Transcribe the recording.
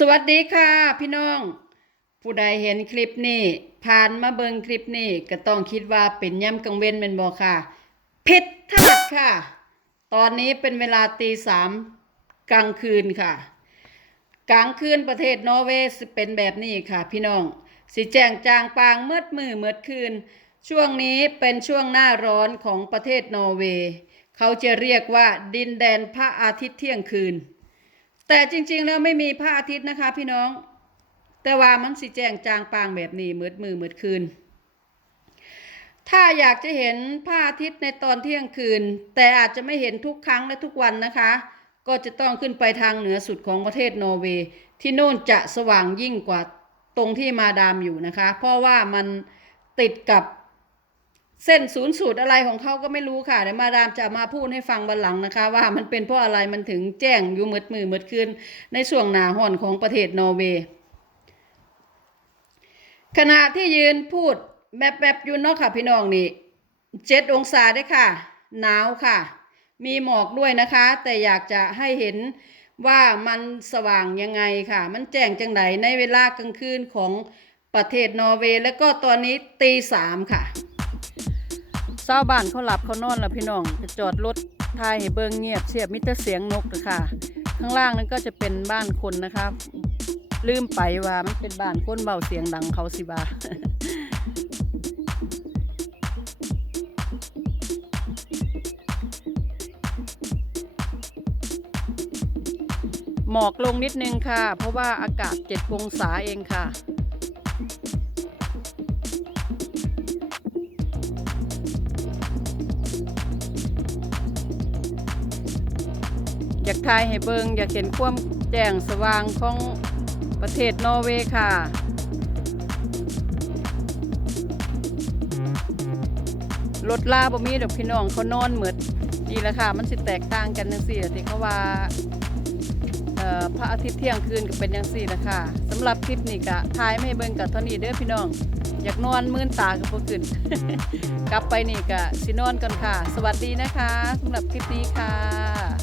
สวัสดีค่ะพี่น้อง ผู้ใดเห็นคลิปนี้ผ่านมาเบิงคลิปนี้ก็ต้องคิดว่าเป็นย่ำกังเว้นเป็นบอค่ะผิดทาดค่ะ ตอนนี้เป็นเวลาตีสามกลางคืนค่ะ กลางคืนประเทศนอร์เวย์เป็นแบบนี้ค่ะ พี่น้องสิแจงจางปางเมืดมือเมืดคืน ช่วงนี้เป็นช่วงหน้าร้อนของประเทศนอร์เวย์ เขาจะเรียกว่าดินแดนพระอาทิตย์เที่ยงคืน แต่จริง ๆ แล้วไม่มีพระอาทิตย์นะคะ พี่น้อง แต่ว่ามันสิแจ้งจางปางแบบนี้มืดมือมืดคืน ถ้าอยากจะเห็นพระอาทิตย์ในตอนเที่ยงคืน แต่อาจจะไม่เห็นทุกครั้งและทุกวันนะคะ ก็จะต้องขึ้นไปทางเหนือสุดของประเทศนอร์เวย์ที่โน่นจะสว่างยิ่งกว่าตรงที่มาดามอยู่นะคะ เพราะว่ามันติดกับ เส้นศูนย์สูตรอะไรของเขาก็ไม่รู้ค่ะเดี๋ยวมาดามจะมาพูดให้ฟังบันหลังนะคะ ว่ามันเป็นเพราะอะไรมันถึงแจ้งอยู่มืดมือมืดคืนในช่วงหนาห่อนของประเทศนอร์เวย์ขณะที่ยืนพูดแบบแบบอยู่เนอกค่ะพี่น้องนี่เจ็ดองศาได้ค่ะ หนาวค่ะ มีหมอกด้วยนะคะ แต่อยากจะให้เห็นว่ามันสว่างยังไงค่ะ มันแจ้งจังไดในเวลากลางคืนของประเทศนอร์เวย์ แล้วก็ตอนนี้ตีสามค่ะ ชาบ้านเขาหลับเขานอนแล้วพี่น้องจะจอดรถทายให้เบิ่งเงียบเสียบมิแต่เสียงนกเลยค่ะข้างล่างนั้นก็จะเป็นบ้านคนนะคะลืมไปว่ามันเป็นบ้านคนเบาเสียงดังเขาสิบาหมอกลงนิดนึงค่ะ เพราะว่าอากาศเจ็ดองศาเองค่ะ อยากทายให้เบิงอยากเห็นความแจ้งสว่างของประเทศนอร์เวย์ค่ะ รถลาบ่มีดอกพี่น้องเขานอนเหมือดนี่แหละค่ะ มันสิแตกต่างกันจังซี่ล่ะที่เขาว่าเอ่อพระอาทิตย์เที่ยงคืนก็เป็นจังซี่ล่ะค่ะสำหรับคลิปนี้ก็ทายไม่ให้เบิ่งกับเท่านี้เด้อพี่น้อง อยากนอนมื่นตาก็บ่ขึ้น กลับไปนี่ก็สินอนก่อนค่ะ สวัสดีนะคะสำหรับคลิปนี้ค่ะ